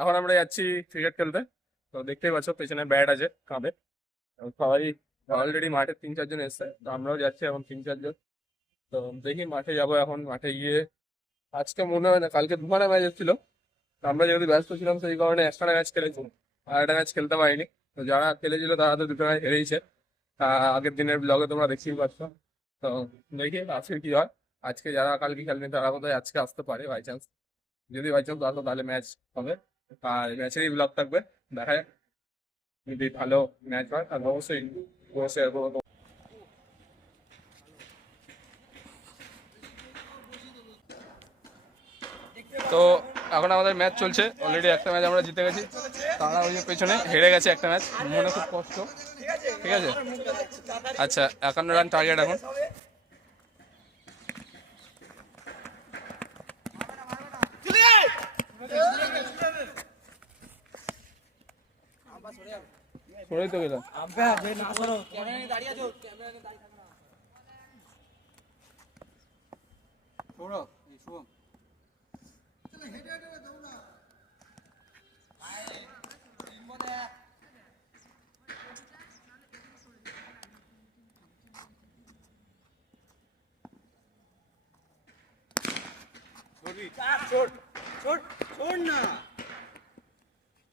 এখন আমরা যাচ্ছি ক্রিকেট খেলতে। তো দেখতেই পাচ্ছ পেছনে ব্যাট আছে কাঁধে। সবাই অলরেডি মাঠে 3-4 জন এসছে, তো আমরাও যাচ্ছি এখন 3-4 জন। তো দেখি মাঠে যাবো, এখন মাঠে গিয়ে আজকে মনে হয় না, কালকে দুখানা ম্যাচ এসেছিল। তো আমরা যেহেতু ব্যস্ত ছিলাম সেই কারণে একটা ম্যাচ খেলেছি, আর একটা ম্যাচ খেলতে পারিনি। তো যারা খেলেছিল তারা তো দুটো ম্যাচ হেরেইছে। আগের দিনের ব্লগে তোমরা দেখতেই পাচ্ছ। তো দেখি আজকে কি হয়। আজকে যারা কালকে খেলেনি তারা কোথায় আজকে আসতে পারে বাই চান্স। যদি বাই চান্স আসো তাহলে ম্যাচ হবে, আর ম্যাচেরই ব্লগ থাকবে। দেখা যাক, যদি ভালো ম্যাচ হয় তাহলে অবশ্যই শেয়ার করবো। তো এখন আমাদের ম্যাচ চলছে, অলরেডি একটা ম্যাচ আমরা জিতে গেছি। তারা ওই যে পেছনে হেরে গেছে একটা ম্যাচ, মনে খুব কষ্ট। ঠিক আছে, আচ্ছা 51 রান টার্গেট এখন। সরেই তো গেলাম।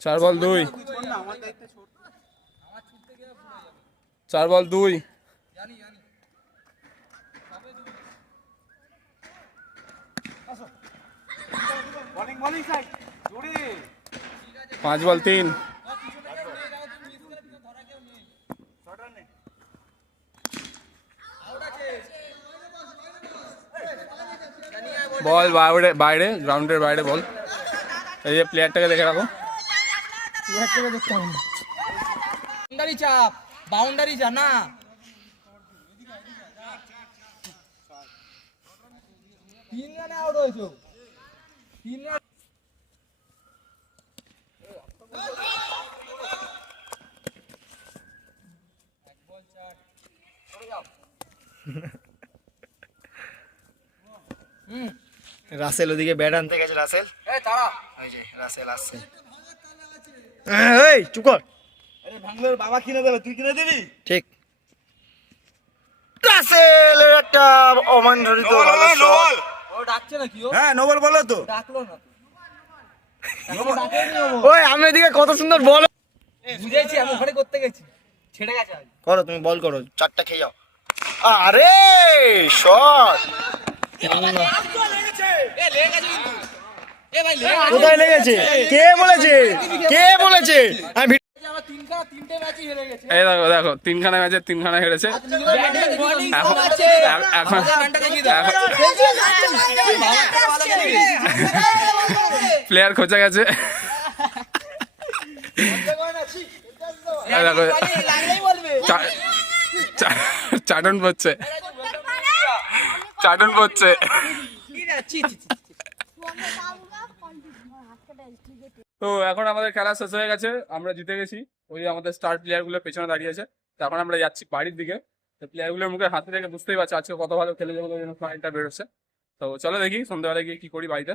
চার বল দুই, 4 বল 2। 5 বল 3। বল বাইরে বাইরে, গ্রাউন্ডের বাইরে বল। এই যে প্লেয়ারটাকে দেখে রাখো। বাউন্ডারি চাপ, বাউন্ডারি যা না। তিন রানে আউট হয়েছো, 3 রান। রাসেল ওদিকে ব্যাট আনতে গেছে। রাসেল ওই যে রাসেল আসছে। এই চুপ কর। আরে ভাঙলের বাবা কিনে দেবে, তুই কিনে দিবি? ঠিক। রাসেলের একটা অমানজনিত ভালো শট। ও ডাকছে না কি? ও হ্যাঁ নোবেল বলো তো। ডাকলো না। ওই আমি এদিকে কত সুন্দর বল। বুঝেছি, আমি ওখানে করতে গেছি, ছেড়ে গেছে। করো তুমি, বল করো, 4টা খেয়ে যাও। আরে শট কোথায় লেগেছে? কে বলেছে? কে বলেছে? আমি এই দেখো দেখো, 3খানা ম্যাচে 3খানা হেরেছে। এখন প্লেয়ার খোঁজা গেছে। দেখো চাটন পড়ছে, চাটন পড়ছে। তো এখন আমাদের খেলা শেষ হয়ে গেছে, আমরা জিতে গেছি। ওই আমাদের স্টার প্লেয়ার গুলো পেছনে দাঁড়িয়ে আছে। তো এখন আমরা যাচ্ছি বাড়ির দিকে। তো প্লেয়ার গুলোর মুখে হাতে দেখে বুঝতেই পারছি আজকে কত ভালো খেলে যাবো, স্মাইলটা বেরোচ্ছে। তো চলো দেখি সন্ধ্যাবেলা গিয়ে কি করি বাড়িতে।